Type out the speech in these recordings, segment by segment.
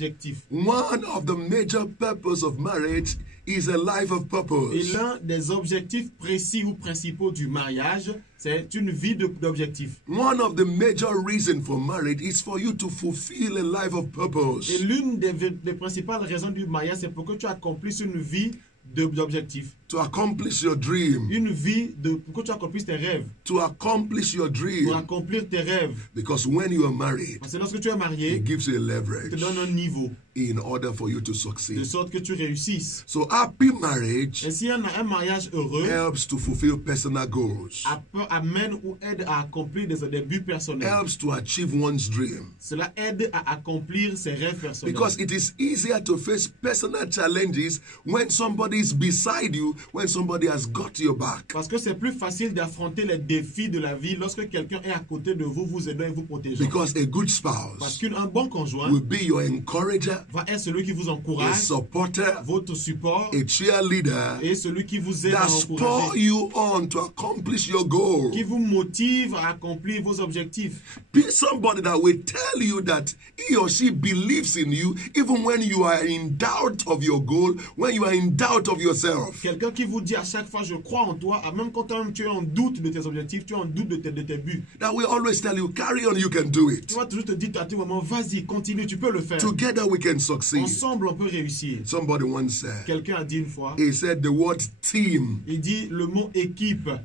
objectif. One of the major purposes of marriage is a life of Et purpose. l'un des objectifs précis ou principaux du mariage, c'est une vie d'objectifs. One of the major reasons for marriage is for you to fulfill a life of Et purpose. l'une des principales raisons du mariage, c'est pour que tu accomplisses une vie d'objectifs. To accomplish your dream. Une vie pour que tu accomplisses tes rêves. To accomplish your Pour dream. accomplir tes rêves. Because when you are married, Parce que lorsque tu es marié, it gives you a il te leverage donne un niveau, in order for you to de succeed. sorte que tu réussisses. So happy marriage Ainsi, un mariage heureux helps to fulfill personal goals. amène ou aide à accomplir des buts personnels. Helps to achieve one's dream. Cela aide à accomplir ses rêves personnels. Because it is easier to face personal challenges when somebody is beside you, when somebody has got your back. Parce que c'est plus facile d'affronter les défis de la vie lorsque quelqu'un est à côté de vous, vous aidant et vous protégeant. Because a good Parce spouse qu'un bon conjoint will be your encourager, va être celui qui vous a encourage, supporter, votre support, a cheerleader et celui qui vous aide à that spur encourager, you on to accomplish your goal. qui vous motive à accomplir vos objectifs. Be somebody that will tell you that he or she believes in you even when you are in doubt of your goal, when you are in doubt of yourself. Quelqu'un qui vous dit à chaque fois, je crois en toi, même quand tu es en doute de tes objectifs, tu es en doute de tes buts. That will always tell you, carry on, you can do Tu it. vas toujours te dire à tout moment, vas-y, continue, tu peux le faire. Together we can succeed. Ensemble, on peut réussir. Somebody once said, Quelqu'un a dit une fois, he said the word team, il dit le mot équipe, en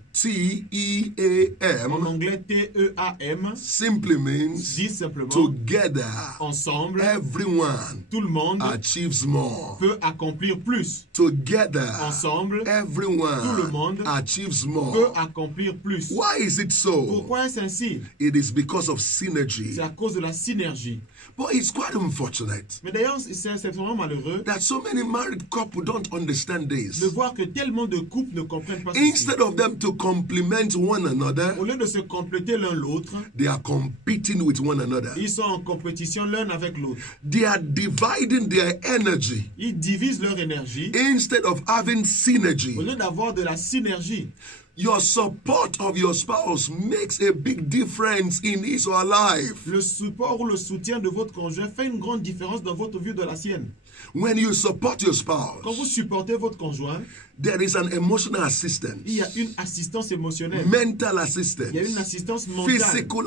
T-E-A-M, anglais T-E-A-M, simply means dit simplement, together, ensemble, everyone tout le monde achieves more. peut accomplir plus. Together, Ensemble, tout le everyone monde achieves peut more. accomplir plus. Why is it so? Pourquoi est-ce ainsi? It is because of synergy. C'est à cause de la synergie. But it's quite unfortunate Mais d'ailleurs, c'est vraiment malheureux that so many married couples don't understand de this. voir que tellement de couples ne comprennent pas ceci. Instead of them to complement one another, Au lieu de se compléter l'un l'autre, they are competing with one another. ils sont en compétition l'un avec l'autre. They are dividing their energy Ils divisent leur énergie instead of having au synergy. lieu d'avoir de la synergie. Your support of your spouse makes a big difference in his or her life. Le support ou le soutien de votre conjoint fait une grande différence dans votre vie ou dans la sienne. When you support your Quand vous spouse, supportez votre conjoint, there is an emotional assistance, il y a une assistance émotionnelle, mental il y a une assistance, assistance mentale physical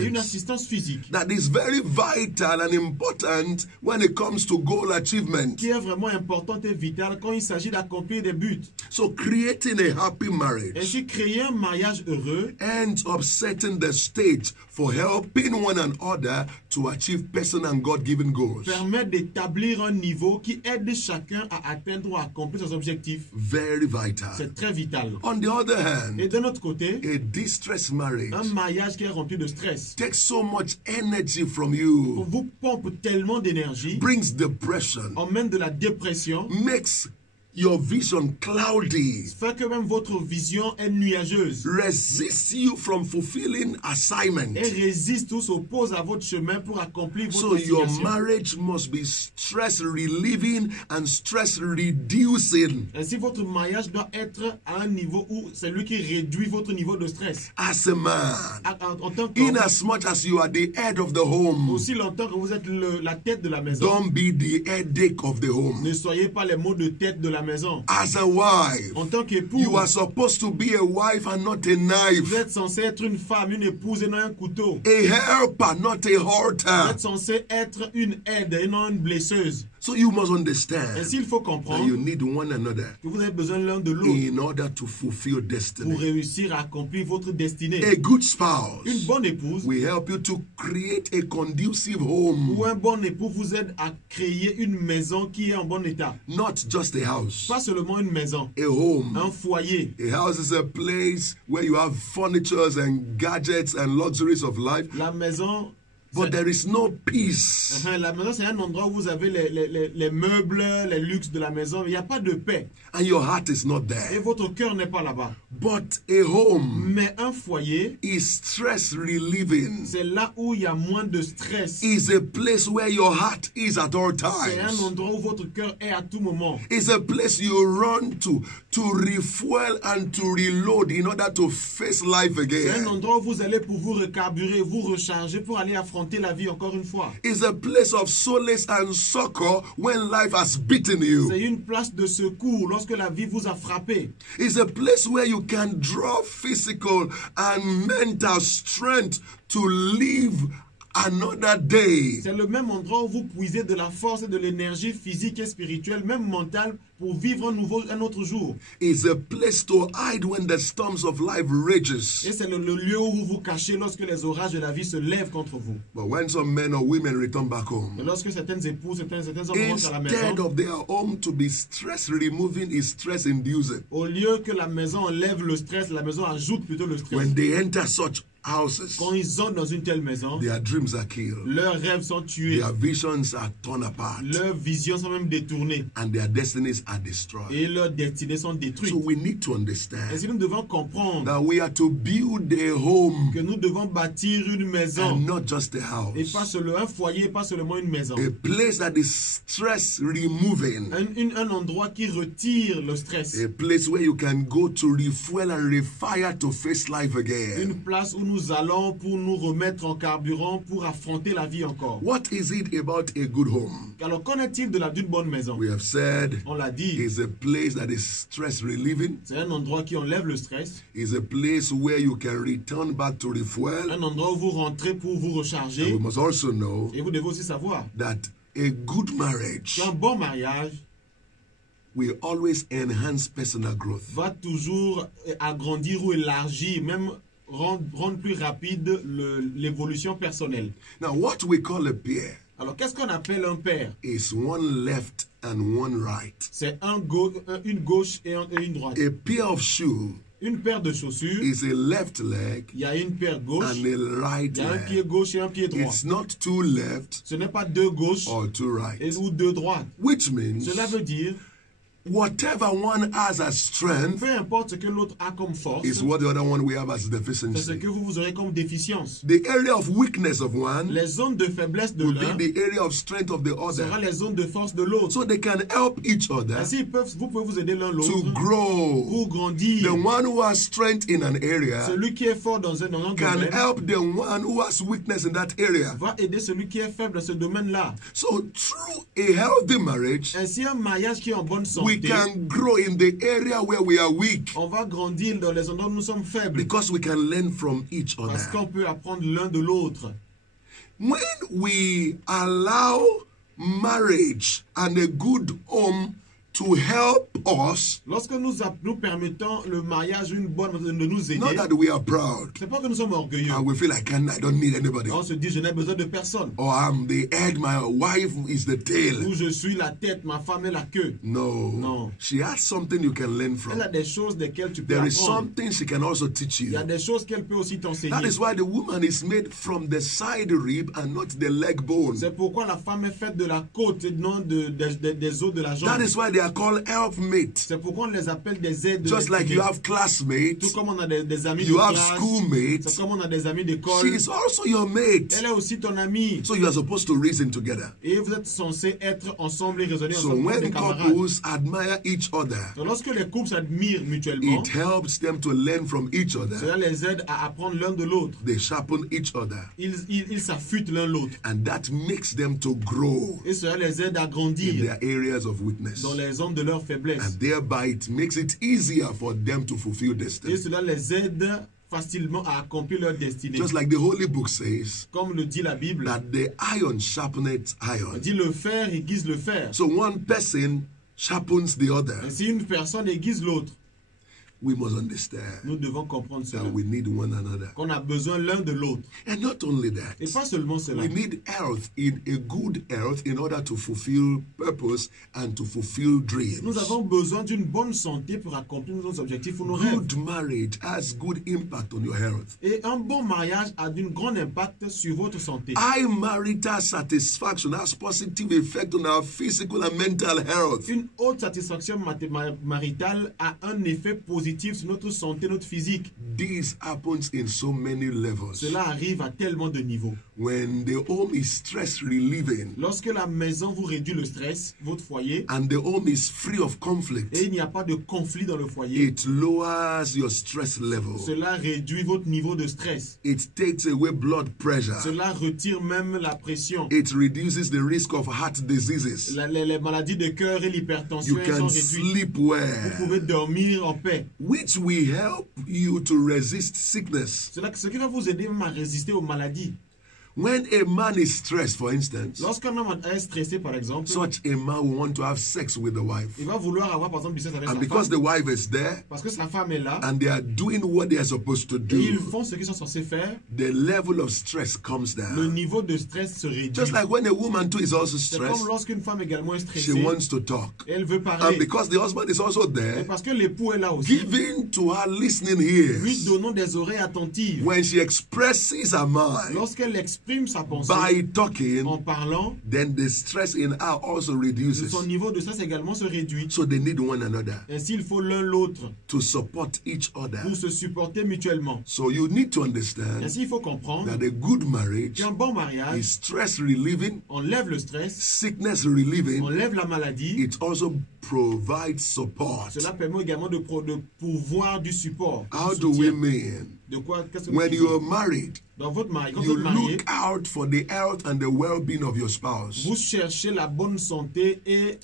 et une assistance assistance physique that is very vital and important when it comes to goal achievement. qui est vraiment importante et vitale quand il s'agit d'accomplir des buts. So creating a happy marriage Ainsi, créer un mariage heureux ends up setting the stage for helping one another to achieve personal and God-given goals. permet d'établir un niveau qui aide chacun à atteindre ou à accomplir ses objectifs. Very vital. C'est très vital. On the other Et hand, de notre côté, a distressed marriage un mariage qui est rempli de stress takes so much energy from you, vous pompe tellement d'énergie, brings depression, emmène de la dépression, makes your vision cloudy, fait que même votre vision est nuageuse resists you from fulfilling assignment. et résiste ou s'oppose à votre chemin pour accomplir So votre your assignation. marriage must be stress relieving and stress reducing. Ainsi, votre mariage doit être à un niveau où c'est lui qui réduit votre niveau de stress. As a man, En tant in qu'homme, as much as you are the head of the home, aussi longtemps que vous êtes la tête de la maison, don't be the headache of the home. ne soyez pas les mots de tête de la maison. As a wife, En tant qu'époux, you are supposed to be a wife and not a vous knife, êtes censé être une femme, une épouse et non un couteau. a helper, not a Vous hurter. êtes censé être une aide et non une blesseuse. So you must understand Ainsi, il faut that comprendre you need one another que vous avez besoin l'un de l'autre in order to fulfill pour destiny. réussir à accomplir votre destinée. A good Une spouse bonne épouse will help you to create a conducive home, ou un bon époux vous aide à créer une maison qui est en bon état. not just a house, Pas seulement une maison, a home. un foyer. A house is a place where you have furnitures and gadgets and luxuries of life, La maison, but there is no peace. la maison, c'est un endroit où vous avez les meubles, les luxes de la maison. Il n'y a pas de paix. And your heart is not Et there. votre cœur n'est pas là-bas. But a home Mais un foyer, is stress relieving, c'est là où il y a moins de stress. is a place where your heart is at all C'est un times. endroit où votre cœur est à tout moment. It's a place you run to refuel and to reload in order to face life C'est un again. endroit où vous allez pour vous recarburer, vous recharger pour aller affronter affronter la vie encore une fois. It's a place of solace and succor when life has beaten you. C'est une place de secours lorsque la vie vous a frappé. It's a place where you can draw physical and mental strength to live another day. C'est le même endroit où vous puisez de la force et de l'énergie physique et spirituelle, même mentale, pour vivre un autre jour. It's a place to hide when the storms of life rages. Et c'est le lieu où vous vous cachez lorsque les orages de la vie se lèvent contre vous. But when some men or women return back home, Et lorsque certaines épouses, certains hommes rentrent à la instead maison, of their home to be stress removing, is stress inducing. au lieu que la maison enlève le stress, la maison ajoute plutôt le stress. When they enter such houses, Quand ils entrent dans une telle maison, their dreams are killed, leurs rêves sont tués, their visions are torn apart, leurs visions sont même détournées and their destinies are destroyed. et leurs destinées sont détruites. So we need to Et understand si nous devons comprendre that we are to build a home que nous devons bâtir une maison and not just a et pas house, seulement un foyer, pas seulement une maison. a place that is stress removing, Un endroit qui retire le stress. a place where you can go to refuel and refire to face life again. Une place où nous allons pour nous remettre en carburant pour affronter la vie encore. What is it about a good home? Alors qu'en est-il d'une bonne maison? We have said On l'a dit, it's a place that is stress relieving. c'est un endroit qui enlève le stress, It's a place where you can return back to refuel. un endroit où vous rentrez pour vous And recharger. we must also know Et vous devez aussi savoir that a good marriage qu'un bon mariage will always enhance personal growth. va toujours agrandir ou élargir, même rendre plus rapide l'évolution personnelle. Now, what we call a pair Alors qu'est-ce qu'on appelle un père? is one left and one right. C'est une gauche et une droite. A pair of shoes Une paire de chaussures, is a left leg il y a une paire gauche, and a right il y a un pied leg. gauche et un pied droit. It's not two left Ce n'est pas deux gauches or two right. ou deux droites. Which means Cela veut dire, whatever one has as strength peu importe ce que l'autre a comme force, is what the other one we have as c'est ce deficiency. que vous aurez comme déficience. The area of weakness of one Les zones de faiblesse de will l'un be the area of strength of the sera other. les zones de force de l'autre. So they can help each other Ainsi, vous pouvez vous aider l'un to l'autre grow. pour grandir. The one who has strength in an area Celui qui est fort dans un can domaine help the one who has weakness in that area. va aider celui qui est faible dans ce domaine-là. So through a healthy marriage, Ainsi, un mariage qui est en bonne we santé, can grow in the area where we are weak on va grandir dans les endroits où nous sommes faibles. because we can learn from each Parce other. qu'on peut apprendre l'un de l'autre. When we allow marriage and a good home to help us, Lorsque nous permettons le mariage, une bonne de nous aider, not that we are proud c'est pas que nous sommes orgueilleux. and we feel like I don't need anybody, On se dit, je n'ai besoin de personne. or I'm the head, my wife is the tail. Ou je suis la tête, ma femme est la queue. No. No. She has something you can learn Elle a from. des choses desquelles tu peux There is apprendre. something she can also teach Il y a you. des choses qu'elle peut aussi t'enseigner. That is why the woman is made from the side rib and not the leg bone. C'est pourquoi la femme est faite de la côte et non des os de la jambe. That is why they are called helpmates. C'est pourquoi on les appelle des aides. Just like you have Tout classmates, comme on a des amis you de have classe. schoolmates. C'est comme on a des amis She d'école. is also your mate. Elle est aussi ton amie. So you are supposed to reason together. Et vous êtes censés être ensemble et raisonner So ensemble comme des when camarades. couples admire each other, Donc, lorsque les couples s'admirent mutuellement, it helps them to learn from each other. cela les aide à apprendre l'un de l'autre. They sharpen each other. Ils s'affûtent l'un l'autre. And that makes them to grow Et cela les aide à in grandir their areas of weakness. dans les zones de leur faiblesse. And thereby it makes it easier for them to fulfill Et destiny. cela les aide facilement à accomplir leur destinée. Just like the Holy Book says, Comme le dit la Bible, that the iron sharpeneth on iron. dit le fer aiguise le fer. So one person sharpens the other. Et si une personne aiguise l'autre, We must understand nous devons comprendre cela. that we need one another. Qu'on a besoin l'un de l'autre. And not only that, Et pas seulement cela. we need health, in a good health, in order to fulfill purpose and to fulfill dreams. Nous avons besoin d'une bonne santé pour accomplir nos objectifs ou nos rêves. Good marriage has good impact on your health. Et un bon mariage a d'un grand impact sur votre santé. High marital satisfaction has positive effect on our physical and mental health. Une haute satisfaction maritale a un effet positif positif sur notre santé, notre physique. This happens in so many levels. Cela arrive à tellement de niveaux. When the home is stress relieving Lorsque la maison vous réduit le stress, votre foyer, and the home is free of conflict, et il n'y a pas de conflit dans le foyer, it lowers your stress level. cela réduit votre niveau de stress. It takes away blood pressure. Cela retire même la pression. It reduces the risk of heart diseases. Les maladies de cœur et You l'hypertension sont can réduites. sleep Vous well, pouvez dormir en paix. which will help you to resist sickness. Ce qui va vous aider même à résister aux maladies. When a man is stressed, for instance, Lorsqu'un homme est stressé, par exemple, such a man will want to have sex with the wife. il va vouloir avoir, par exemple, du sexe avec And sa because femme. the wife is there Parce que sa femme est là. and they are doing what they are supposed to Et ils do, font ce qu'ils sont censés faire. the level of stress comes Le down. niveau de stress se réduit. Just like when a woman too is also C'est comme stressed, lorsqu'une femme également est she stressée. wants to talk. Elle veut And parler. because the husband is also Et there, parce que l'époux est là aussi. giving to her listening Lui ears, donnons des oreilles attentives. when she expresses her mind Lorsqu'elle exprime sa pensée by talking, en parlant, then the stress in her also reduces. son niveau de stress également se réduit. So they need one another Ainsi, il faut l'un l'autre to support each other. pour se supporter mutuellement. So you need to understand Ainsi, il faut comprendre that a good marriage qu'un bon mariage is stress relieving, enlève le stress, sickness relieving. enlève la maladie. It also provides support. Cela permet également de pouvoir du support. How du do we soutien. mean? De quoi? Qu'est-ce que When vous you dites? are married, Dans votre mariage, quand you vous êtes marié, look out for the health and the well-being of your spouse. vous cherchez la bonne santé et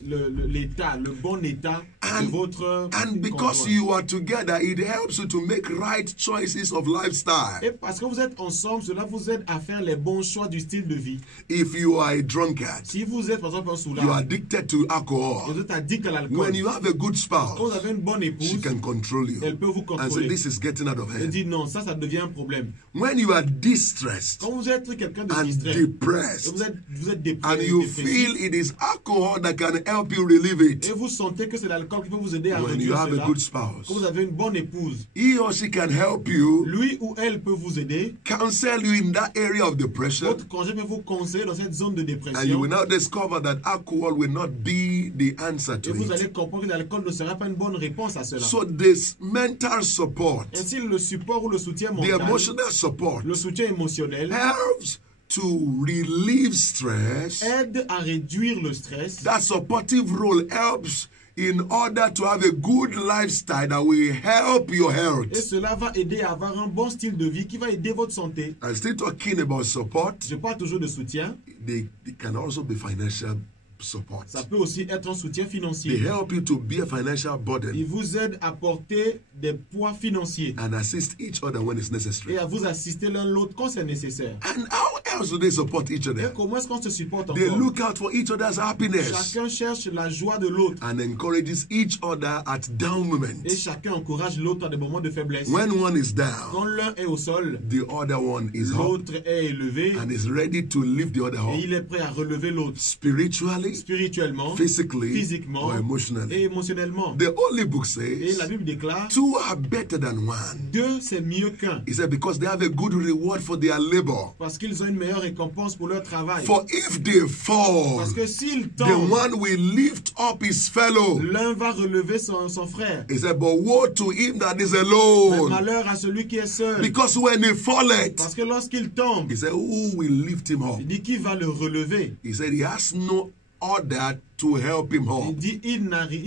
l'état, le bon état de votre And because conjoint. you are together, it helps you to make right choices of lifestyle. Et parce que vous êtes ensemble, cela vous aide à faire les bons choix du style de vie. If you are a drunkard, Si vous êtes par exemple un you are soulard, addicted to et alcohol, vous êtes addict à l'alcool, when you have a good quand vous spouse, avez une bonne she épouse, can control you elle peut vous and say, contrôler. this is getting out of Elle hand. dit non, ça devient un problème. When you are distressed Quand vous êtes quelqu'un de and distrait, et depressed, vous êtes and déprimé, you dépressif, feel it is alcohol that can help you relieve et it, vous sentez que c'est l'alcool qui peut vous aider à when you réduire have cela, a good quand vous spouse, avez une bonne épouse, he or she can help you, lui ou elle peut vous aider, counsel you in that area of depression, votre conjoint peut vous conseiller dans cette zone de and you dépression, will now discover that alcohol will not be the answer et to vous it. allez comprendre que l'alcool ne sera pas une bonne réponse à cela. So this mental support, Ainsi, le support ou le soutien the mental, emotional support, le soutien émotionnel, helps to relieve stress. aide à réduire le stress. That supportive role helps in order to have a good lifestyle that will help your Et health. cela va aider à avoir un bon style de vie qui va aider votre santé. I'm still talking about support. Je parle toujours de soutien. They can also be financial support. Ça peut aussi être un soutien They financier. help you to be a financial Il burden vous aide à porter des poids financiers and assist each other when it's necessary. et à vous assister l'un l'autre quand c'est nécessaire. And how else do they support each Et other? comment est-ce qu'on se supporte They encore? look out for each other's happiness Chacun cherche la joie de l'autre and encourages each other at down et moments. chacun encourage l'autre à des moments de faiblesse. When one is Quand down, l'un est au sol, the other one is up l'autre est élevé and is ready to lift the other et up. il est prêt à relever l'autre Spiritually, spirituellement, physically, physiquement or et emotionally. émotionnellement. The Holy Book Et says la Bible déclare, two are better than one. deux c'est mieux qu'un He said because they have a good reward for their labor. parce qu'ils ont une meilleure récompense pour leur travail. For if they fall, Parce que s'ils the tombent, one will lift up his fellow. l'un va relever son frère. He said, but woe to him that is Mais alone. malheur à celui qui est seul. Because when he falleth, Parce que lorsqu'il tombe, he said, who will lift him up? il dit qui va le relever. He said, he has no other to help him Il up. dit il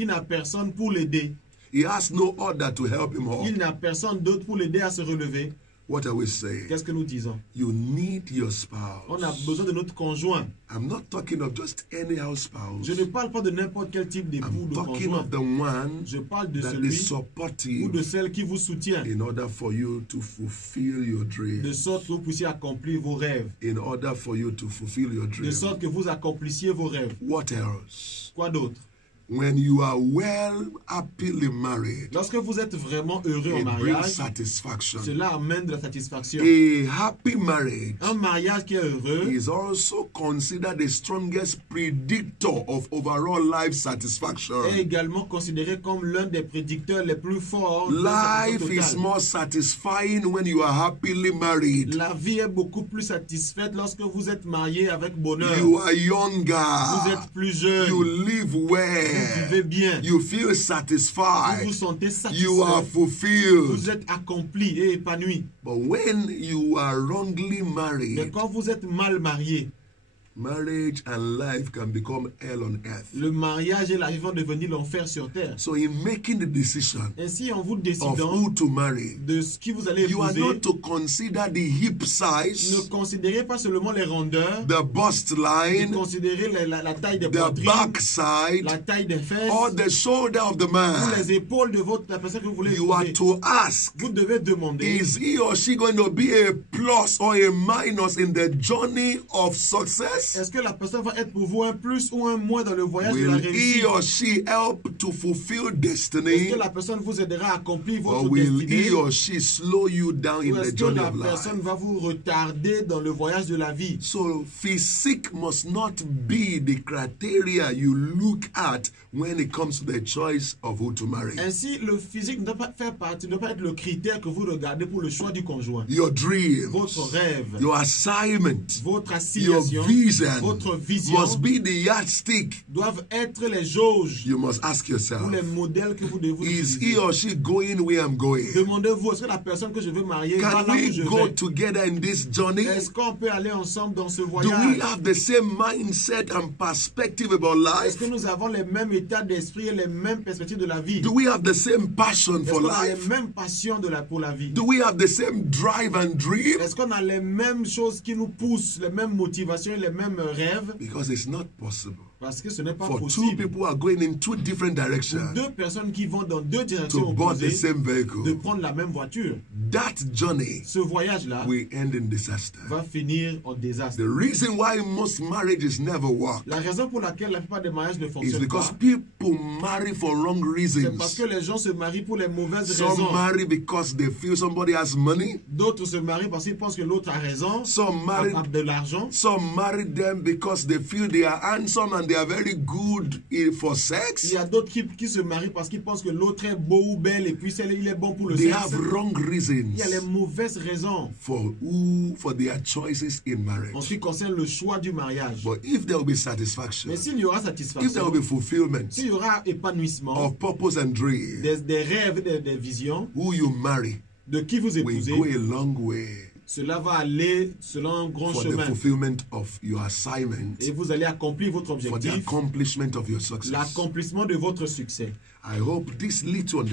n'a personne pour l'aider. He has no other to help him Il up. n'a personne d'autre pour l'aider à se relever. What are we saying? Qu'est-ce que nous disons? You need your On a spouse. besoin de notre conjoint. I'm not talking of just anyhow spouse. Je ne parle pas de n'importe quel type d'époux I'm ou de talking conjoint. of the one Je parle de that celui is ou supportive de celle qui vous soutient. in order for you to fulfill your De dreams. sorte que vous puissiez accomplir vos rêves. In order for you to fulfill your De dreams. sorte que vous accomplissiez vos rêves. What else? Quoi d'autre? When you are well, happily married, Lorsque vous êtes vraiment heureux en it brings mariage, satisfaction. cela amène de la satisfaction. A happy marriage Un mariage qui est heureux is also considered the strongest predictor of overall life satisfaction. est également considéré comme l'un des prédicteurs les plus forts de la Life satisfaction is totale. more satisfying when you are happily married. La vie est beaucoup plus satisfaite lorsque vous êtes marié avec bonheur. You are Vous younger. êtes plus jeune. You live Vous well. vivez bien. You feel Vous satisfied. vous sentez You are satisfait. fulfilled. Vous êtes accompli et épanoui. But when you are wrongly Mais married, quand vous êtes mal marié, marriage and life can become hell on earth. le mariage et la vie vont devenir l'enfer sur terre. So in making the decision Ainsi, en vous of décidant who to marry, de ce qui vous allez you are épouser, not to consider the hip ne size, considérez pas seulement les rondeurs, the bust mais line, considérez la taille des the poitrines, back side, la taille des fesses, or the shoulder of the ou man. les épaules de la personne que vous voulez You are épouser. to ask, Vous devez demander, is he or she going to be a plus or a minus in the journey of success? est-ce que la personne va être pour vous un plus ou un moins dans le voyage de la Will he réussite? or she help to fulfill Est-ce destiny? que la personne vous aidera à accomplir Or votre will destinée? he or she slow you down Ou in est-ce the que journey la of life? personne va vous retarder dans le voyage de la vie? So physique must not be the criteria you look at when it comes to the choice of who to marry. Ainsi, le physique ne doit pas faire partie, ne doit pas être le critère que vous regardez pour le choix du conjoint. Your dreams, Votre rêve, your assignment, votre your assignation, vision votre vision must be the yardstick. doivent être les jauges You must ask ou yourself, les modèles que vous devez is utiliser. he or she going where I'm going? Demandez-vous, est-ce que la personne que je veux marier va Can là où we je go vais? together in this journey? Est-ce qu'on peut aller ensemble dans ce Do we voyage? have the same mindset and perspective about Est-ce life? que nous avons les mêmes états d'esprit et les mêmes perspectives de la vie? Do we have the same passion Est-ce for qu'on a les life? mêmes passions pour la vie? Do we have the same drive and dream? Est-ce qu'on a les mêmes choses qui nous poussent, les mêmes motivations et les mêmes rêves? Because it's not possible Parce que ce n'est pas for two possible people who are going in two different pour directions deux personnes qui vont dans deux directions to board the opposées same de vehicle. prendre la même voiture. That journey Ce voyage-là will end in disaster. va finir en désastre. The reason why most marriages never work La raison pour laquelle la plupart des mariages ne is fonctionnent because pas, people marry for wrong c'est parce reasons. que les gens se marient pour les mauvaises Some raisons. marry because they feel somebody has money. D'autres se marient parce qu'ils pensent que l'autre a raison, Some marry a de l'argent. Some marry them because they feel they are handsome and they are very good for Il sex. y a d'autres qui se marient parce qu'ils pensent que l'autre est beau ou belle et puis il est bon pour le They sexe. have wrong Il y a les reasons mauvaises raisons for their choices in en marriage. ce qui concerne le choix du mariage. But if there will be satisfaction, Mais s'il y aura if there satisfaction, will be fulfillment s'il y aura épanouissement, of purpose and dream, des rêves, des visions, who you marry de qui vous will épousez, go a long way cela va aller selon un grand for the chemin. fulfillment of your assignment, Et vous allez accomplir votre for the objectif, accomplishment of your success. l'accomplissement de votre succès. I hope this little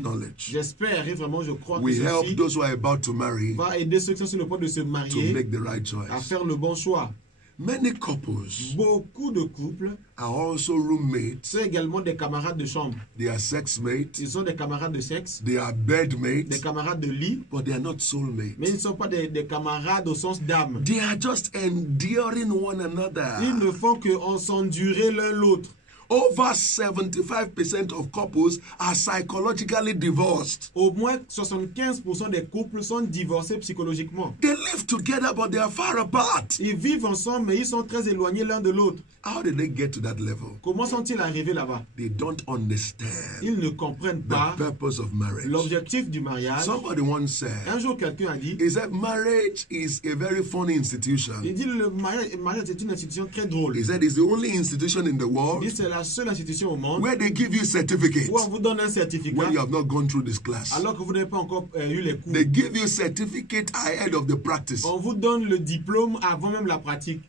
knowledge J'espère et vraiment je crois que will help ceci those who are about to marry va aider ceux qui sont sur le point de se to marier make the right à choice. faire le bon choix. Many couples Beaucoup de couples are also roommates, sont également des camarades de chambre. they are sex mates, Ils sont des camarades de sexe, they are bed des mates, camarades de lit, but they are not soulmates. mais ils ne sont pas des camarades au sens d'âme. They are just enduring one Ils another. ne font qu'en s'endurer l'un l'autre. Over 75% of couples are psychologically divorced. Au moins 75% des couples sont divorcés psychologiquement. They live together, but they are far apart. Ils vivent ensemble, mais ils sont très éloignés l'un de l'autre. How did they get to that level? Comment sont-ils arrivés là-bas? They don't understand Ils ne comprennent the pas purpose of marriage. l'objectif du mariage. Somebody once Un said, jour, quelqu'un a dit, he said, marriage is a very funny institution. il dit le mariage est une institution très drôle. He said it's the only institution in the Il world dit c'est la seule institution au monde where they give you certificates où on vous donne un certificat when you have not gone through this class. alors que vous n'avez pas encore eu les cours. They give you certificate ahead of the practice. On vous donne le diplôme avant même la pratique.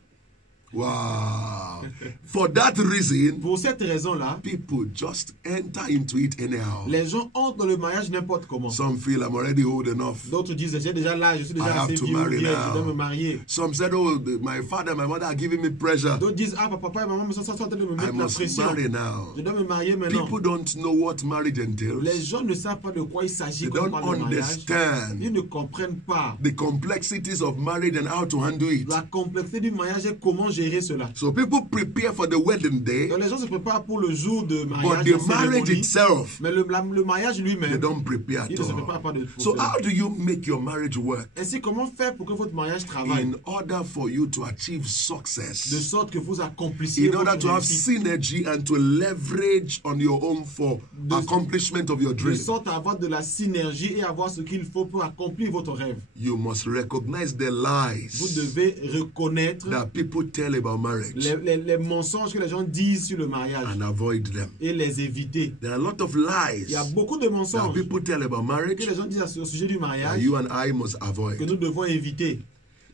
Wow. For that reason, Pour cette raison-là, people just enter into it anyhow. les gens entrent dans le mariage n'importe comment. Some feel I'm already old enough. D'autres disent, j'ai déjà l'âge, je suis I déjà have assez to vieux, marry vieille, now. je dois me marier. Some said, oh, my father and my mother are giving me pressure. D'autres disent, ah, papa et maman me sont en train de me I mettre la must pression. marry now. Je dois me marier maintenant. People don't know what marriage Les entails. gens ne savent pas de quoi il s'agit They quand on don't parle de mariage. understand Ils ne comprennent pas the complexities of marriage and how to handle it. la complexité du mariage et comment gérer cela. So people prepare for the wedding day, Donc les gens se préparent pour le jour de but mariage, the la marriage cérémonie, itself, mais le mariage they lui-même, don't prepare il at ne se prépare all. pas pour So cela. how do you make your marriage work? Ainsi, comment faire pour que votre mariage travaille In order for you to achieve de success, sorte que vous accomplissiez in order votre to have réussite, synergy and to leverage on your own for accomplishment of your de dream, sorte à avoir de la synergie et avoir ce qu'il faut pour accomplir votre rêve. you must recognize the Vous lies devez reconnaître that people tell about marriage. les les mensonges que les gens disent sur le mariage and avoid them. et les éviter. There are a lot of lies Il y a beaucoup de that mensonges people tell about que marriage les gens disent au sujet du that mariage you and I must que avoid. nous devons éviter.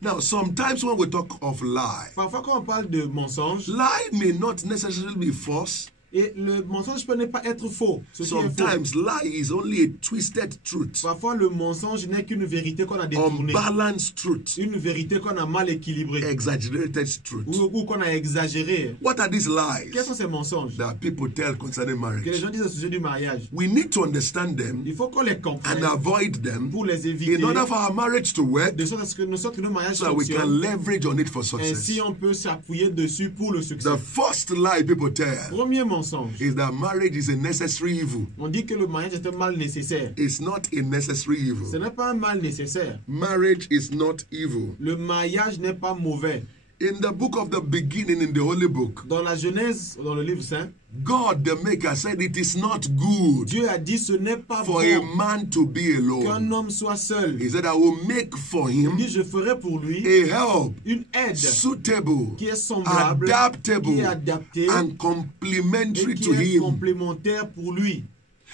Now, sometimes when we talk of lie, Parfois, quand on parle de mensonges, lie may not necessarily be false. et le mensonge peut ne pas être faux. Ce qui est faux. Sometimes lie is only a twisted truth, Parfois, le mensonge n'est qu'une vérité qu'on a détournée. unbalanced truth, Une vérité qu'on a mal équilibrée. exaggerated truth. Ou qu'on a exagérée. What are these Quels sont lies ces mensonges that people tell concerning que les marriage? gens disent au sujet du mariage? We need to understand them Il faut qu'on les comprenne and avoid them pour les éviter. in order for our marriage to work, De sorte à ce que nos mariages so that we can fonctionnent. leverage on it for success. Ainsi, on peut s'appuyer dessus pour le succès. The first lie people tell Premier mensonge. is that marriage is a necessary evil. On dit que le mariage est un mal nécessaire. It's not a necessary Ce evil. n'est pas un mal nécessaire. Marriage is not evil. Le mariage n'est pas mauvais. In the book of the beginning, in the Holy Book, Dans la Genèse, dans le livre saint, God the Maker said it is not good Dieu a dit ce n'est pas for bon a man to be qu'un alone. homme soit seul. He said, I will make for Il him dit je ferai pour lui a help une aide suitable, qui est semblable, qui adaptable, est adaptée and et complementary qui to est him. complémentaire pour lui.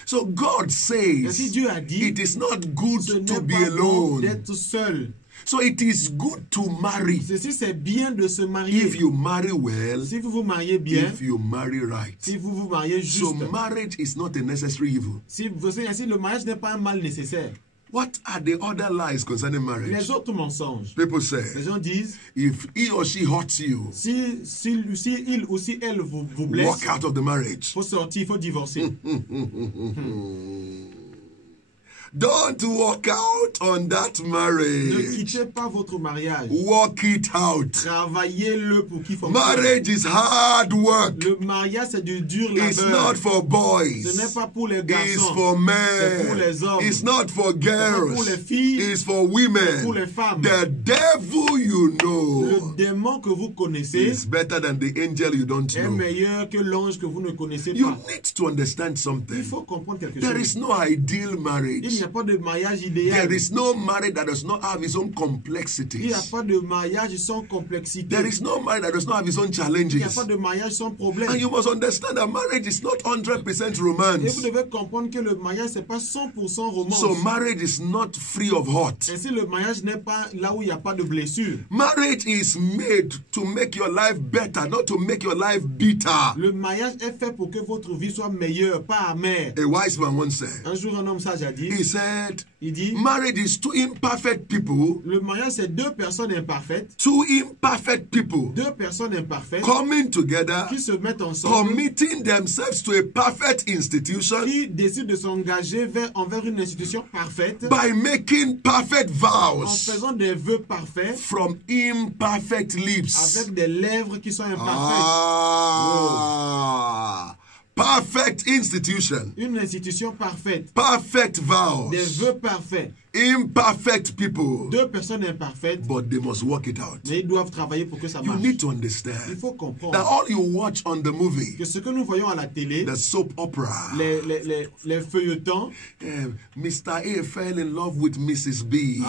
So God Ainsi says Dieu a dit it is not good ce to n'est be pas bon alone. d'être seul. So it is good to marry Ceci c'est bien de se marier. if you marry well, Si vous vous mariez bien, if you marry right. si vous vous mariez So juste, marriage is not a necessary evil. si le mariage n'est pas un mal nécessaire. What are the other lies concerning marriage? Les autres mensonges, People les say, gens disent if he or she hurts you, si il ou si elle vous blesse, walk out of the marriage. il faut sortir, il faut divorcer. Don't walk out on that Ne marriage. quittez pas votre mariage. Walk it out. Travaillez-le pour qu'il fonctionne. Marriage is hard work. Le mariage, c'est du dur It's labeur. not for boys. Ce n'est pas pour les It's garçons. for C'est pour men. les hommes. It's not for C'est pas pour girls. les filles. It's for C'est women. pour les femmes. The devil you know Le démon que vous connaissez is better than the angel you don't est know. meilleur que l'ange que vous ne connaissez You pas. need to understand Il something. faut comprendre quelque There chose. is no ideal Il n'y marriage. a pas de mariage idéal. There is no marriage that does not have its own Il n'y a complexities. pas de mariage sans complexité. There is no marriage that does not have its own Il n'y a challenges. pas de mariage sans problème. And you must understand that marriage is not 100% Et romance. vous devez comprendre que le mariage, ce n'est pas 100% romance. So marriage is not free of hurt. Ainsi, le mariage n'est pas là où il n'y a pas de blessure. Marriage is made to make your life better, not to make your life bitter. Le mariage est fait pour que votre vie soit meilleure, pas amère. A wise man once said, Un jour, un homme sage a dit, he said, il dit, marriage is two imperfect people, le mariage, c'est deux personnes imparfaites, deux personnes imparfaites coming together, qui se mettent ensemble, committing themselves to a perfect institution qui décident de s'engager envers une institution parfaite by making perfect en vows faisant des vœux parfaits from imperfect lips. avec des lèvres qui sont imparfaites. Perfect institution, Une institution parfaite, perfect vows, des vœux parfaits, imperfect people, deux personnes imparfaites, but they must work it out. mais ils doivent travailler pour que ça You marche. need to Il understand faut that comprendre all you watch on the movie, que ce que nous voyons à la télé, the soap opera, les feuilletons, Mr. A fell in love with Mrs. B,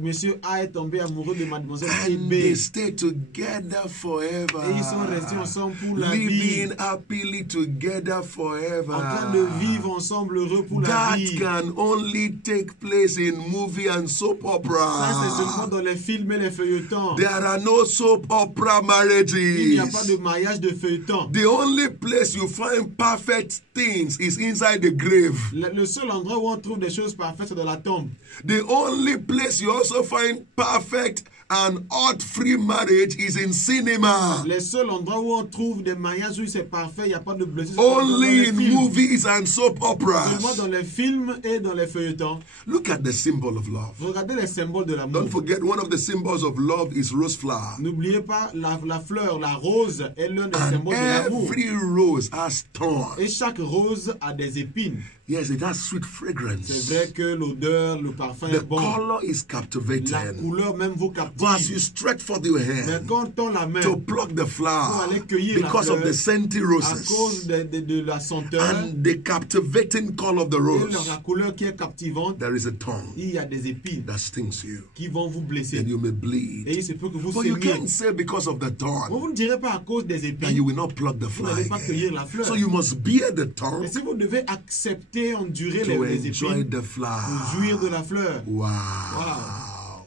Monsieur A est tombé amoureux de Mademoiselle and B. they stay together forever, Et ils sont restés ensemble pour la vie, living happily together forever. en train de vivre ensemble heureux pour la That vie. can only take place in movie and soap Ça, c'est seulement opera. dans les films et les feuilletons. There are no soap opera Il n'y a pas marriages. de mariage de feuilleton. The only place you find perfect things is inside the grave. Le seul endroit où on trouve des choses parfaites, c'est dans la tombe. The only place you also find perfect and hurt-free marriage is in cinema. Le seul endroit où on trouve des mariages où c'est parfait, il n'y a pas de blessures. c'est dans Only les in films. movies and soap Seulement operas. dans les films et dans les feuilletons. Look at the symbol of love. Regardez les symboles de l'amour. Don't forget, one of the symbols of love is rose flower. N'oubliez pas, la fleur, la rose est l'un des And symboles de l'amour. every rose has thorns. Et chaque rose a des épines. Yes, it has sweet C'est fragrance. vrai que l'odeur, le parfum The est bon. color is La captivating. couleur même vous But partir. But as you stretch forth your Mais hand quand on tend la main to pluck the flower aller cueillir la because of fleur, the scenty à roses cause de la senteur and the captivating call of the et rose, la couleur qui est captivante, there is a tongue il y a des épines that stings you qui vont vous blesser. and you may Et bleed. il se peut que vous But you saigniez. can't say because of the thorn Vous ne direz pas à cause des that épines, you will not pluck the vous fly n'allez pas again. cueillir la fleur. So you must bear the Mais tongue si vous devez accepter, endurer to les enjoy épines, the pour flower. jouir de la fleur. Wow. Wow.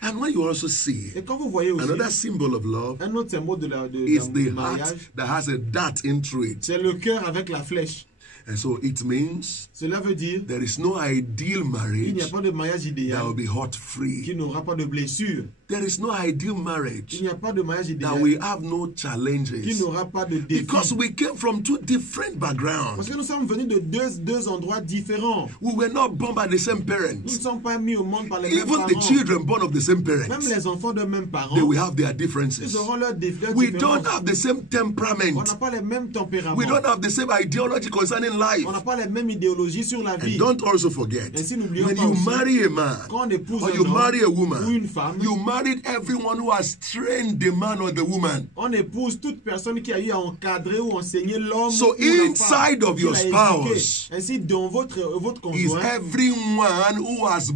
And when you also see Et quand vous voyez aussi, another symbol of love un autre symbole de is the mariage, heart that has a dart into it. c'est le cœur avec la flèche. And so it means Cela veut dire there is no ideal qu'il n'y a marriage pas de mariage that idéal will be hurt qui free. n'aura pas de blessure. There is no ideal Il marriage n'y a pas de mariage that idéal will have no qui challenges. n'aura pas de défis. Because we came from two different Parce backgrounds. que nous sommes venus de deux endroits différents. We were not born by the same Nous ne parents. sommes pas mis au monde par les mêmes Even the parents. children born of the same Même parents, les enfants de mêmes parents, they will have their ils differences. auront leurs We différences. don't have the same On temperament. n'a pas les mêmes tempéraments. We don't have the same ideology concerning life. On n'a pas les mêmes idéologies sur la And vie. don't also forget, Ainsi, n'oublions when pas you aussi, marry a man quand on épouse or un you homme marry a ou woman, une femme, you married everyone who has trained the man or the woman. on épouse toute personne qui a eu à encadrer ou enseigner l'homme So ou la inside femme of your qu'il a éduqué. spouse Ainsi, dans votre is conjoint, everyone who has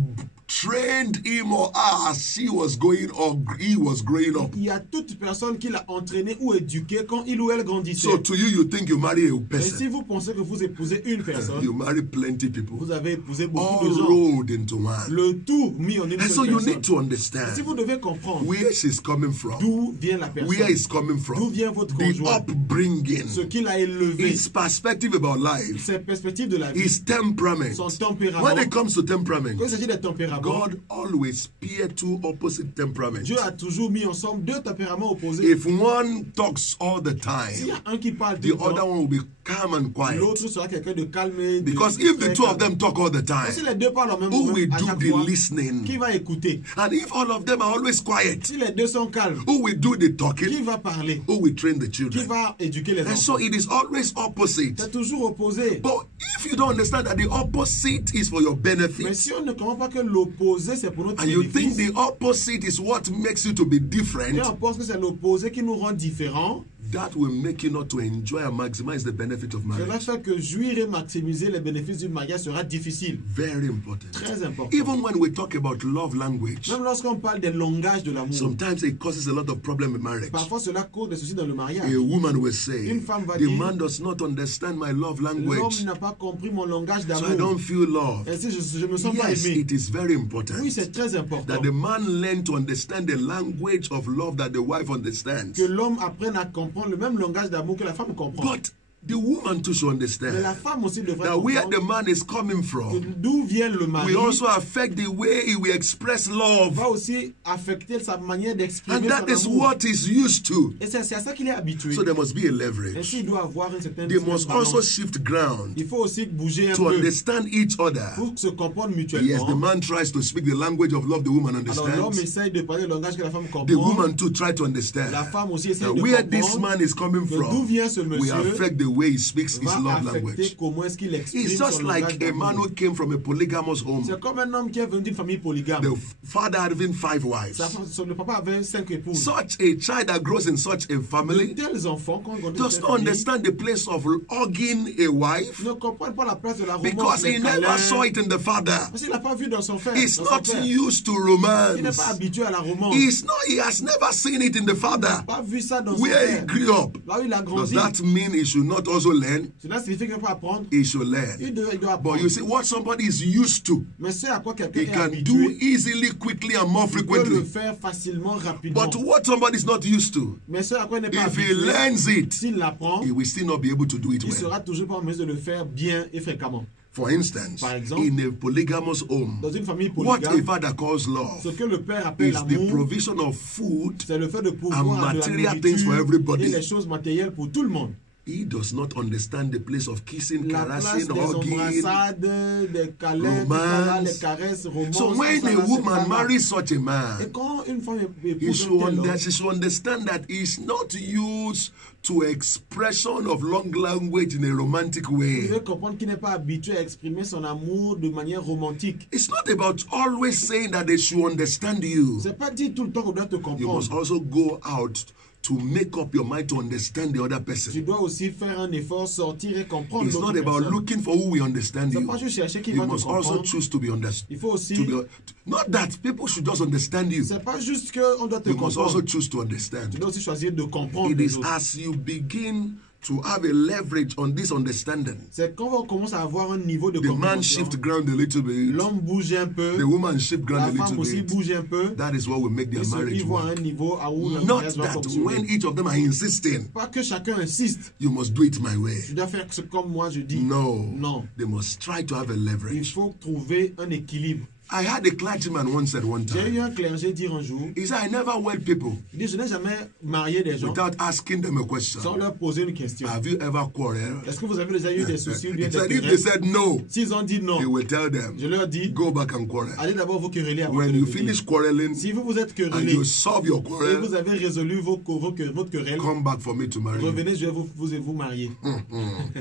trained him or her as she was going or he was growing up. il y a toute personne qui l'a entraîné ou éduqué quand il ou elle grandissait. So to you, you think you marry a Et person. si vous pensez que vous épousez une personne, You marry plenty people. vous avez épousé beaucoup de All gens. rolled into one. Le tout mis en une And seule so you personne. need to Si understand vous devez comprendre where she's coming from, d'où vient la personne, where is coming d'où from, vient votre the conjoint, upbringing, ce qu'il a élevé, his perspective about life, ses perspectives de la vie, his temperament. son tempérament. When it comes to temperament, Quand il s'agit des tempéraments, God always pairs two opposite temperaments. Dieu a toujours mis ensemble deux tempéraments opposés. If one talks all the S'il y time, a un qui parle tout the le temps, other one will be calm and quiet. l'autre sera quelqu'un de calme. et de Because if the très two of calme. them talk all the Si time, les deux parlent en même who moment, will à do chaque the fois, qui listening? va écouter? And if all of them are always quiet, Si les deux sont calmes, who will do the qui talking? va parler? Who will train the Qui children? va éduquer les And so enfants? it is always opposite. C'est toujours opposé. But if you don't understand that the opposite is for your Mais benefit, si on ne comprend pas que l'opposé c'est pour notre and you think bénéfice, the opposite is what makes you to be et different, on pense que c'est l'opposé qui nous rend différents, that will make you not to enjoy and maximize the benefit of cela marriage. fait que jouir et maximiser les bénéfices du mariage sera difficile. Very important. Très important. Even when we talk about love language, Même lorsqu'on parle des langages de l'amour, sometimes it causes a lot of problem in marriage. parfois cela cause des soucis dans le mariage. A woman will say, Une femme va the dire, man does not understand my love L'homme language, n'a pas compris mon langage so I d'amour. don't feel love. Ainsi, je me sens pas Yes, aimé. it is very important Oui, c'est très important that the man learn to understand the language of love that the wife understands. que l'homme apprenne à comprendre le même langage d'amour que la femme comprend. But the woman too should Mais la understand femme aussi devrait that where comprendre the man is coming que from d'où vient le mari will also affect the way he will express love. va aussi affecter sa manière And d'exprimer that son is amour. what he's used to. Et c'est à ça qu'il est habitué. So there must be a leverage. Ainsi, il doit avoir une certaine They must balance. also shift ground Il faut aussi bouger un to peu understand each other. pour se comprendre Yes, the mutuellement. man tries to speak the language of love the woman Alors l'homme understands. essaye de parler le langage que la femme The comprend. woman too try to understand La femme aussi essaye that de where this comprendre. man is coming Mais d'où from vient ce will monsieur affect the way he speaks his va love affecter language. comment est-ce qu'il exprime It's son just langage like a man d'amour. who came from a polygamous home. C'est comme un homme qui est venu d'une famille polygame. The father had even 5 wives. Le papa avait 5 épouses. Such a child that grows in such a De family tels enfants, quand on grandit dans does cette not famille, understand the place of hugging a wife ne comprennent pas la place de la romance. because he des never câlins. saw it in the father. Parce qu'il n'a pas vu dans son frère. He's dans son not père. used to Il n'est romance. pas habitué à la romance. He has never seen it in the Il father n'a pas vu ça dans son where he père. grew up. Là où il a Does grandi. that mean he should not also learn? Cela signifie qu'il ne peut pas apprendre. He should learn. Il doit But apprendre. you see, what somebody is used to, Mais c'est à quoi quelqu'un he est can do habitué. easily, quickly, and more Il peut le frequently. faire facilement, rapidement. But what somebody is not used to, Mais ce à quoi il n'est pas if he habitué, learns it, s'il l'apprend, he will still not be able to do it il well. sera toujours pas en mesure de le faire bien et fréquemment. For instance, Par exemple, in a polygamous home, Dans une famille what a polygame, father calls ce love que le père appelle is the l'amour, provision of food c'est le fait de pouvoir and de la material things for nourriture everybody. et les choses matérielles pour tout le monde. He does not understand the place of kissing, La place caressing, des hugging. embrassades, des câlins, Romance. les caresses, romances. So when tout ça, a là, c'est woman pas là. marries such a Et man, quand une femme épouse she should, un tel homme, she should understand that it's not used to expression of long language in a romantic vous way. devez comprendre qu'il n'est pas habitué à exprimer son amour de manière romantique. It's not about always saying that they should understand you. C'est pas dit tout le temps qu'on doit te You must comprendre. also go out to make up your mind to understand the other Tu person. dois aussi faire un effort, sortir et comprendre It's l'autre not about personne. looking for who will understand C'est you. pas juste chercher qui You va te must also comprendre. choose to be understood. Il faut aussi, Not that people should just understand you. c'est pas juste qu'on doit te You must also comprendre. choose to Tu understand. dois aussi choisir de comprendre It les is autres. as you begin to have a leverage on this understanding. C'est quand on commence à avoir un niveau de The man compréhension. shift ground a little bit. L'homme bouge un peu, The woman shift ground la a femme little aussi bit. bouge un peu. That is what will make their Ils marriage vont à un work. niveau où le Not mariage va that when fonctionner. each of them are insisting, Pas que chacun insiste. you must do it my way. Tu dois faire ce comme moi je dis. No. Non. They must try to have a Il leverage. faut trouver un équilibre. I had a clergyman once said one J'ai eu time, un clergé dire un jour, he said, I never wed people il dit, je n'ai jamais marié des gens without asking them a sans question. leur poser une question. Have you ever quarreled? Est-ce que vous avez déjà eu des soucis ou bien He des said, if they querelles? said no, S'ils ont dit non, he will tell them, je leur dis, go back and quarrel. allez d'abord vous quereller avant When de you venir. finish quarreling Si vous vous êtes and querellé you solve your et quarrel, vous avez résolu votre querelle, come back for me to marry you. revenez, je vais vous marier.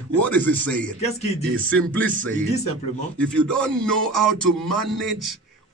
What is he saying? Qu'est-ce qu'il dit? He's simply Il dit saying, simplement, if you don't know how to manage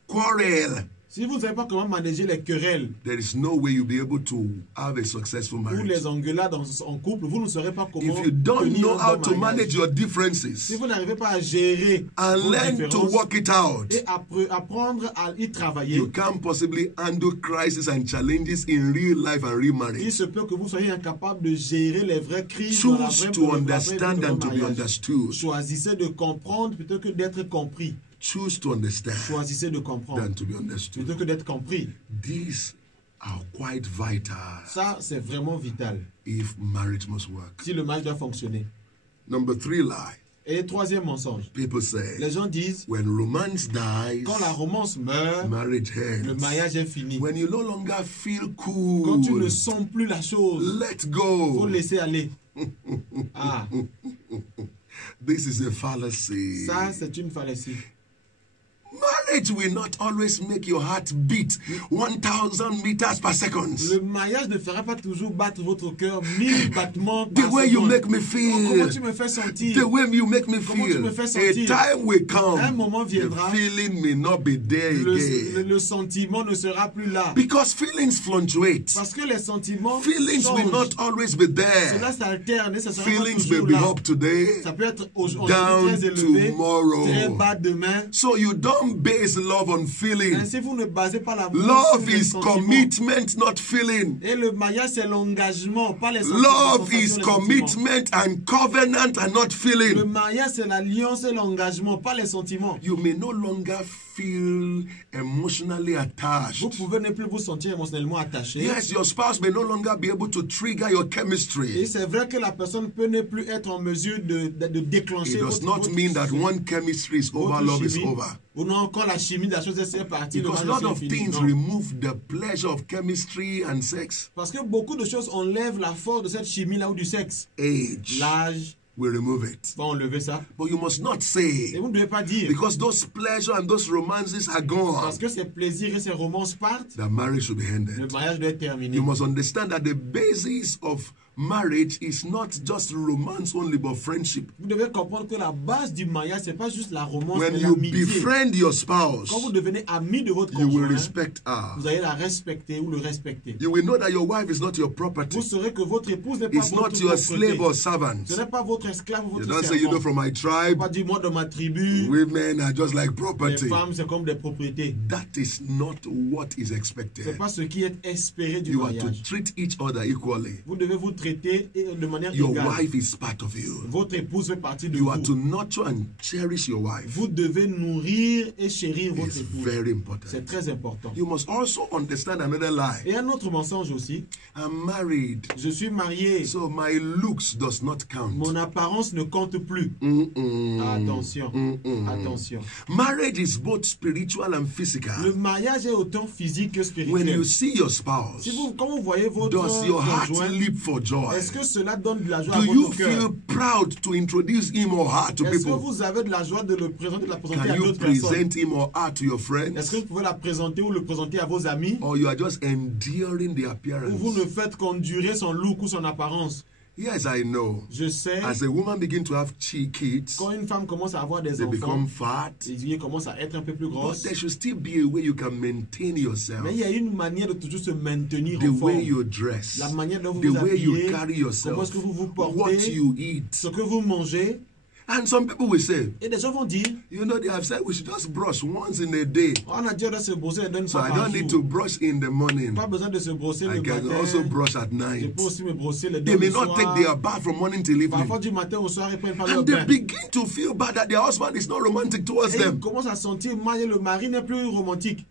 quarrel, si vous ne savez pas comment manager les querelles there is no way you'll be able to have a successful ou marriage. les engueulades en couple, vous ne saurez pas comment If you don't tenir know un how bon to mariage. manage your Si differences vous n'arrivez pas à gérer and vos learn to différences work it out, et apprendre à y travailler, you can't possibly handle crises and challenges in real life and real il marriage. se peut que vous soyez incapable de gérer les vraies crises dans la Choose vraie- to dans le vrai understand and to be mariage. understood. Choisissez de comprendre plutôt que d'être compris. Choose to understand Choisissez de comprendre than to be understood. plutôt que d'être compris. These are quite vital Ça, c'est vraiment vital if marriage must work. si le mariage doit fonctionner. Number 3 lie. Et troisième mensonge, People say, les gens disent, when romance dies, quand la romance meurt, marriage le ends. mariage est fini. When you no longer feel Quand tu ne cool, sens plus la chose, let il go. faut laisser aller. Ah, This is a fallacy. ça, c'est une fallacie. Marriage will not always make your heart beat 1,000 meters per second. Le mariage ne fera pas toujours battre votre cœur 1000 battements The par way you seconde. make me Oh, comment tu feel, me fais sentir? the way you make me Comment tu me feel, fais a sentir? time will Un come. moment The viendra, feeling may not be there again. le sentiment ne sera plus là. Because feelings fluctuate. Parce que les sentiments Feelings will changent. not always be there. Cela s'alterne et ça sera pas Feelings may toujours be là. up today, Ça peut être aujourd'hui down très élevé, tomorrow. très bas demain. So you don't base love on feeling. Ainsi, vous ne basez pas l'amour Love sur les is sentiments. commitment, not feeling. Et le mariage, c'est l'engagement, pas les sentiments. Love les is sensations, les sentiments. commitment and covenant and not Le feeling. mariage, c'est l'alliance et l'engagement, pas les sentiments. You may no longer feel emotionally Vous attached. pouvez ne plus vous sentir émotionnellement attaché. Yes, your spouse may no longer be able to trigger your Et chemistry. c'est vrai que la personne peut ne plus être en mesure de déclencher It does not mean that one chemistry is over, love is chimie. over. Ou non, quand la chimie de la chose est partie, le Because a mariage lot est of fini. things Non. remove the pleasure of chemistry and sex. Parce que beaucoup de choses enlèvent la force de cette chimie-là ou du sexe. Age L'âge will remove it. va enlever ça. But you must not Et say, vous ne devez pas dire, because those pleasure and those romances are gone, parce que ces plaisirs et ces romances partent, that marriage should be le ended. mariage doit être terminé. You must understand that the basis of marriage is not just romance only, but friendship. Vous devez comprendre que la base du mariage, c'est pas juste la romance, When mais you l'amitié. befriend your spouse, Quand vous devenez ami de votre you will conjoint, respect her. vous allez la respecter ou le respecter. You will know that your wife is not your property. Vous saurez que votre épouse n'est pas It's votre not your slave propriété. or servant. Ce n'est pas votre esclave ou You votre don't say, you know, servant. from my tribe, Pas du moi de ma tribu. women are just like Les property. femmes, c'est comme des propriétés. That is not what is C'est expected. pas ce qui est espéré du You are to mariage. treat each other equally. Vous devez vous traiter de manière Your égale. wife is part of you. Votre épouse fait partie de You are to vous. nurture and cherish your wife. Vous devez nourrir et chérir votre It's épouse. very important. C'est très important. You must also understand another lie. Et un autre mensonge aussi. I'm married, Je suis marié. so my looks does not count. Mon apparence ne compte plus. Attention. Attention. Marriage is both spiritual and physical. Le mariage est autant physique que When spirituel. you see your spouse, Quand vous voyez votre does your heart conjoint, leap for est-ce joy? Est-ce que cela donne de la joie à Do you votre feel cœur? proud to introduce him or her to Est-ce que people? vous avez de la joie de le présenter, de la présenter Can à you d'autres personnes? present him or her to your Est-ce friends? que vous pouvez la présenter ou le présenter à vos amis? Or you are just enduring the Ou vous ne appearance? faites qu'endurer son look ou son apparence? Yes, I know. Je sais, As a woman begin to have kids, quand une femme commence à avoir des they enfants, become fat. ils commencent à être un peu plus But grosses. there should still be a way you can maintain yourself. Mais il y a une manière de toujours se maintenir The en way forme. you dress, La manière dont vous the vous way you habillez, carry comment est-ce yourself, que vous vous what portez, you eat. ce que vous mangez. And some people will say, Et des gens vont dire, you know, they have said we should just brush once in a day. on a dit on doit se brosser une So fois I par don't need jour. to brush in the morning. Pas besoin de se brosser I le can also matin. brush at Je night. peux aussi me brosser le They may le not soir. take their bath from morning till Parfois evening. du matin au soir, ils prennent pas leur And they bain. begin to feel bad that their husband is not romantic towards Et ils them. commencent à sentir mal et le mari n'est plus romantique.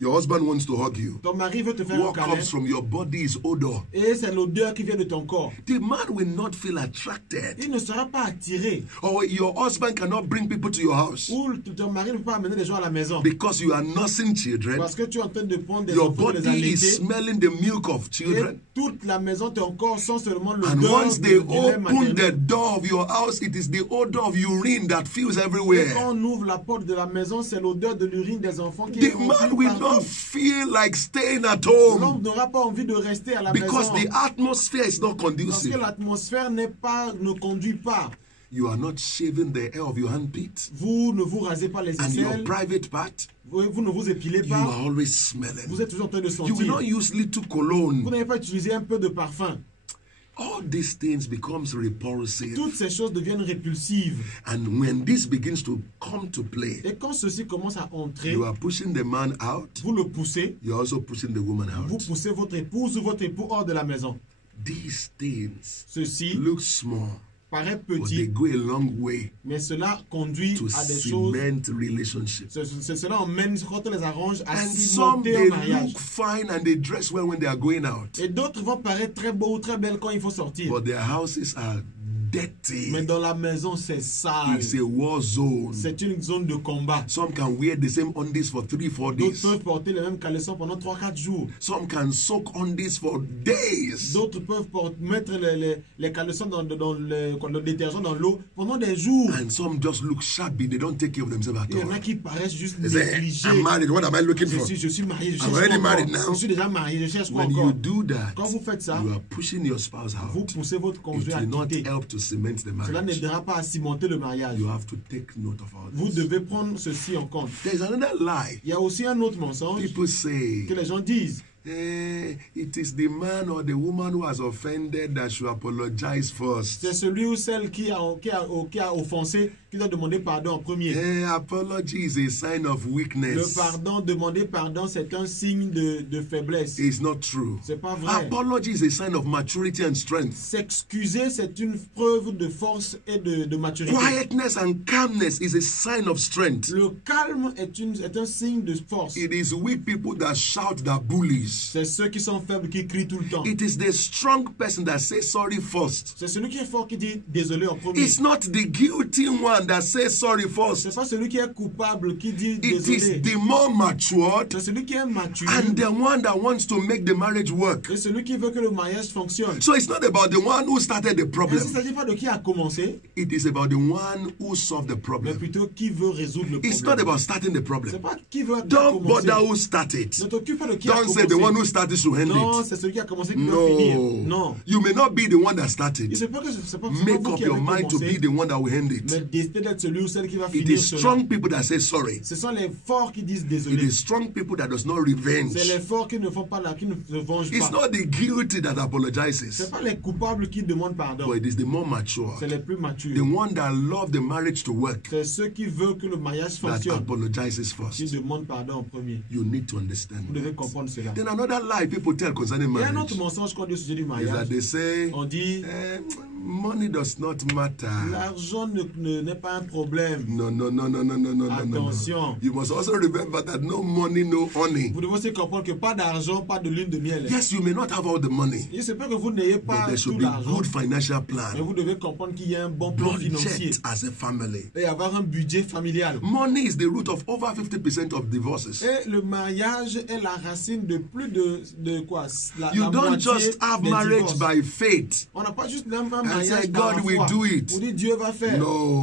Your husband wants to hug you. Ton mari veut te faire un What câlin. comes from your body is odor. Et c'est l'odeur qui vient de ton corps. The man will not feel attracted. Il ne sera pas attiré. Or your husband cannot bring people to your house Ou ton mari ne peut pas amener des gens à la maison. because you are nursing children. Parce que tu es en train de prendre des Your enfants, de les body is allaiter. smelling the milk of Et children. toute la maison, ton corps sent seulement And l'odeur once du they lait open maternel. the door of your house, it is the odor of urine that fills Et everywhere. quand on ouvre la porte de la maison, c'est l'odeur de l'urine des enfants qui The est man remplie will partout. not feel like staying at L'homme home n'aura pas envie de rester à la because maison. the atmosphere is not Parce que conducive. l'atmosphère ne conduit pas. You are not shaving the hair of your armpit Vous ne vous rasez pas les and your aisselles. private part. Vous ne vous épilez You pas. are always smelling. Vous êtes toujours en train de You will not sentir. use little Vous cologne. n'avez pas utilisé un peu de parfum. All these things becomes repulsive. Toutes ces choses deviennent répulsives. And when this begins to come to play, Et quand ceci commence à entrer, you are pushing the man out. vous le poussez. You're also pushing the woman Vous out. poussez votre épouse ou votre époux hors de la maison. These things Ceci look small, paraît but they petit, go a long way mais cela conduit to à des choses. cement relationships. Cela emmène, quand on les arrange, à And some, cimenter they un mariage. look fine and they dress well when they are going out. Et d'autres vont paraître très beaux ou très belles quand il faut sortir. But their houses are dirty. Mais dans la maison, c'est sale. It's a war zone. C'est une zone de combat. Some can wear the same undies for 3-4 D'autres days. peuvent porter les mêmes caleçons pendant 3-4 jours. Some can soak undies for days. D'autres peuvent mettre les caleçons dans le détergent dans l'eau pendant des jours. And some just look shabby. They don't take care of themselves at Il y en a all. qui paraissent juste They say, négligés. I'm married. What am I looking for? Je suis marié, je cherche I'm quoi already encore? married now. Je suis déjà marié, je cherche quoi When you encore? do that, Quand vous faites ça, you are pushing your spouse vous out. poussez votre It conjoint à will not quitter. help to cement the Cela marriage. n'aidera pas à cimenter le mariage. You have to take note of all Vous this. devez prendre ceci en compte. There's another lie. Il y a aussi un autre mensonge People say, que les gens disent. it is the man or the woman who has offended that should apologize first. C'est celui ou celle qui a offensé qui doit demander pardon en premier. Apology is a sign of Le weakness. pardon, demander pardon, c'est un signe de faiblesse. It's not true. C'est pas vrai. Apology is a sign of maturity and strength. S'excuser, c'est une preuve de force et de maturité. Quietness and calmness is a sign of strength. Le calme est un signe de force. It is weak people that shout, that bullies. C'est ceux qui sont faibles qui crient tout le temps. It is the strong person that says sorry first. C'est celui qui est fort qui dit désolé en premier. It's not the guilty one that says sorry first. C'est pas celui qui est coupable qui dit It is désolé. the more matured C'est celui qui est mature. and the one that wants to make the marriage work. C'est celui qui veut que le mariage fonctionne. So it's not about the one who started the Et il ne problem. s'agit pas de qui a commencé, It is about the one who solved the mais problem. plutôt qui veut résoudre le It's not problème. about starting the C'est problem. pas qui veut Don't commencer. bother who started. Ne t'occupe pas de qui a Don't say commencé. the one who started should end Non, it. c'est celui qui a commencé qui doit finir. Non. You may not be the one that Il started. se peut que c'est pas Make vous up qui your avez mind to be commencé, the one that will end mais it. décidez d'être celui ou celle qui va It finir is cela. strong people that say sorry. Ce sont les forts qui disent It désolé. is strong people that does not C'est revenge. les forts qui ne font pas là, qui ne se vengent It's pas. not the guilty that C'est apologizes, pas les coupables qui demandent pardon. but it is the more mature, C'est les plus the matures. one that love the marriage to work, C'est ceux qui veulent que le mariage that fonctionne apologizes qui first. demandent pardon en premier. You need to understand Vous devez that. comprendre cela. Then another lie people tell concerning Il y a un marriage autre mensonge qu'on dit au sujet du is that mariage. they say On dit money does not matter. l'argent pas un problème. No. Attention. You must also remember that no money, no honey. Vous devez aussi comprendre que pas d'argent, pas de lune de miel. Yes, you may not have all the money, Il se peut que vous n'ayez but pas there should tout be l'argent, good financial mais plan. vous devez comprendre qu'il y a un bon plan financier Budget as a family. et avoir un budget familial. Money is the root of over 50% of divorces. Et le mariage est la racine de plus de quoi? You La don't moitié just have des marriage divorces. by faith. On n'a pas juste un mariage say, par God la will foi. do it. Vous dites Dieu va faire. Non.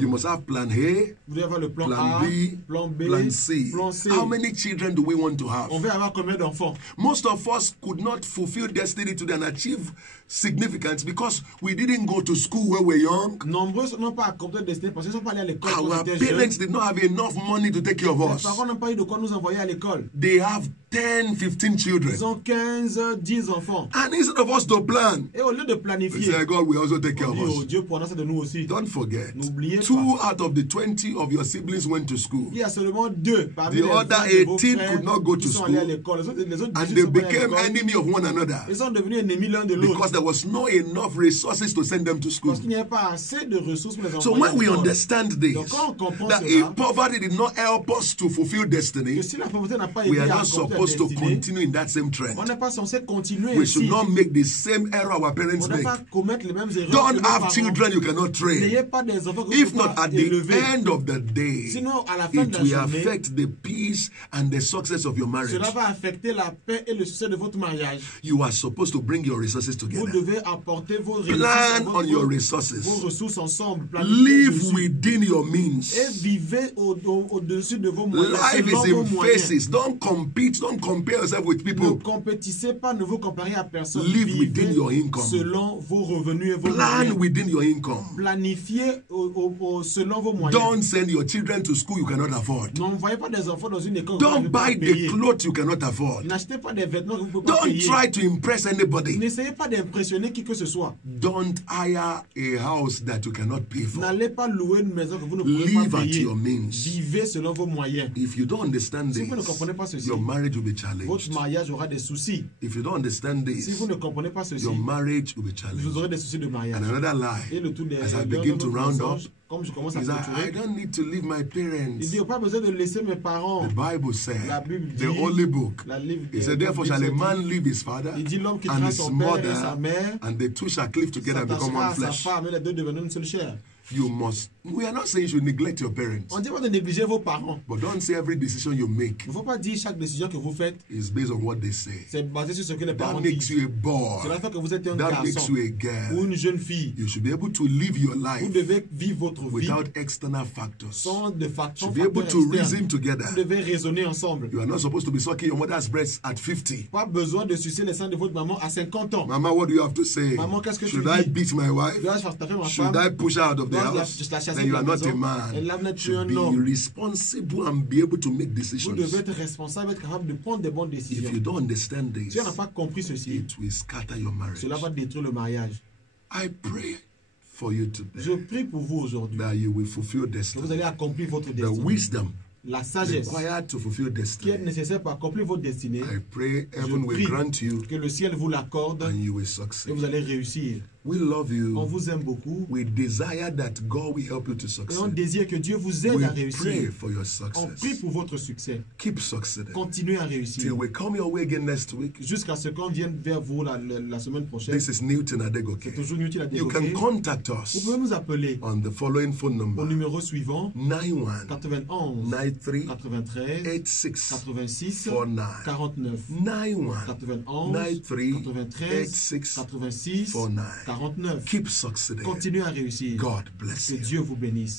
You must have plan A, Vous devez avoir le plan plan A, B, plan B, plan C. plan C. How many children do we want to have? On veut avoir combien d'enfants? Most of us could not fulfill destiny today and achieve significance because we didn't go to school when we were young. Nombreux n'ont pas accompli destinée parce qu'ils ne sont pas allés à l'école quand Our ils étaient parents jeunes. did not have enough money to take care of Les us. parents n'ont pas eu de quoi nous envoyer à l'école. They have 10, 15 children. Ils ont 15, 10 enfants. And instead of us to plan, Et au lieu de we planifier, say, God will also take care on of dit, oh us. Dieu prendra ça de nous aussi. Don't forget, N'oubliez 2 pas. out of the 20 of your siblings went to school. Il y a seulement 2 parmi The les other 20 de vos 18 frères could not go qui to sont allés à school. l'école. Les autres And 18 they sont pas allés à became l'école. enemy of one another Ils sont devenus ennemis l'un de l'autre. because there was not enough resources to send them to school. Parce qu'il n'y avait pas assez de ressources pour les So envoyer when à we l'école. understand this, Donc quand on comprend that cela, if poverty did not help us to fulfill destiny, que si la pauvreté n'a pas we aidé are à not accomplir la supposed to destinée, continue in that same on trend. n'est pas censé continuer We ainsi. should not make the same error our On parents ne doit make. pas commettre les mêmes erreurs que Don't nos have parents. children you cannot train. N'ayez pas des enfants que vous If ne pouvez not, pas at the élever. end of the day, Sinon, à la fin de it la will journée, affect the peace and the success of your marriage. cela va affecter la paix et le succès de votre mariage. You are supposed to bring your resources Vous together. devez apporter vos Plan on your vos resources. ressources ensemble. Planifiez Live dessus. within your means. Et vivez au-dessus de vos moyens. Life selon is vos in moyens. phases. Don't compete. Don't compare yourself with Ne people. compétissez pas, ne vous comparez à personne. Live Vivez within your income. selon vos revenus et vos Plan moyens. within your income. Planifiez selon vos moyens. Don't send your children to school you cannot afford. N'envoyez pas des enfants dans une école que vous Don't ne pouvez buy pas the payer. clothes you cannot afford. N'achetez pas des vêtements que vous ne pouvez pas Don't payer. try to impress anybody. N'essayez pas d'impressionner qui que ce soit. Don't hire a house that you cannot pay for. N'allez pas louer une maison que vous ne pouvez Live pas at payer. your means. Vivez selon vos moyens. If you don't understand Si vous ne this, comprenez pas ceci, your marriage will be votre challenged. mariage aura des soucis. If you don't understand Si vous this, ne comprenez pas ceci, your marriage will be vous challenged. aurez des soucis de mariage. And another Et lie, le tout des as I l'un begin de to nos round up, mensonges, comme je commence à is that I clôturer, don't need to leave my il parents. dit, il n'y a pas besoin de laisser mes parents. The Bible said, La Bible dit, the holy book, la livre, it said, therefore shall a man leave his father il dit l'homme and quittera his son père et sa mother, mère, and the two shall cleave together and become s'attachera one à sa flesh. femme et les deux deviendront une seule chair. You must. We are not saying you should neglect your parents, On ne dit pas de négliger vos parents. but don't say every decision you make Il ne faut pas dire chaque décision que vous faites, is based on what they say. c'est basé sur ce que les parents That makes disent. you a boy. Cela fait que vous êtes un That makes garçon you a ou girl. une jeune fille. You should be able to live your Vous life devez vivre votre vie without external factors. sans de facteurs To be able to reason externes. together. Vous devez raisonner ensemble. You are not supposed to be sucking your mother's breast at 50. Pas besoin de sucer les seins de votre maman à 50 ans. Mama, what do you have to say? Maman, qu'est-ce que tu Should I dis? beat my wife? Dois-je faire taper ma Should femme? I push her out of the Dois-je la house? chasser Then de you la are not a maison? Elle man. n'est plus Should un be homme. responsible and be able to make Vous decisions. devez être responsable, être capable de prendre des bonnes décisions. If you don't understand this, Si on n'a pas compris ceci, it will scatter your marriage. cela va détruire le mariage. I pray for you Je today prie pour vous aujourd'hui that you will fulfill que vous destiny. allez accomplir votre The destinée. wisdom La sagesse required to fulfill qui est destiny. nécessaire pour accomplir votre destinée, I pray heaven will prie grant you que le ciel vous l'accorde and you will et succeed. vous allez réussir. We love On you. vous aime beaucoup We desire that God will help you to et on succeed. désire que Dieu vous aide We à pray réussir. for your On prie success. pour votre succès. Keep succeeding. Continuez à Till réussir. we come your way again next week. Jusqu'à ce qu'on vienne vers vous la semaine prochaine. This is Newton Adegoke. C'est toujours utile à You can développer. contact Vous pouvez us nous appeler on the following phone au number: numéro suivant 91 91 93 93 86 86 49. 49 91 91 93 93 86 86 49. 49. Keep succeeding. Continuez à réussir. God bless Que you. Dieu vous bénisse.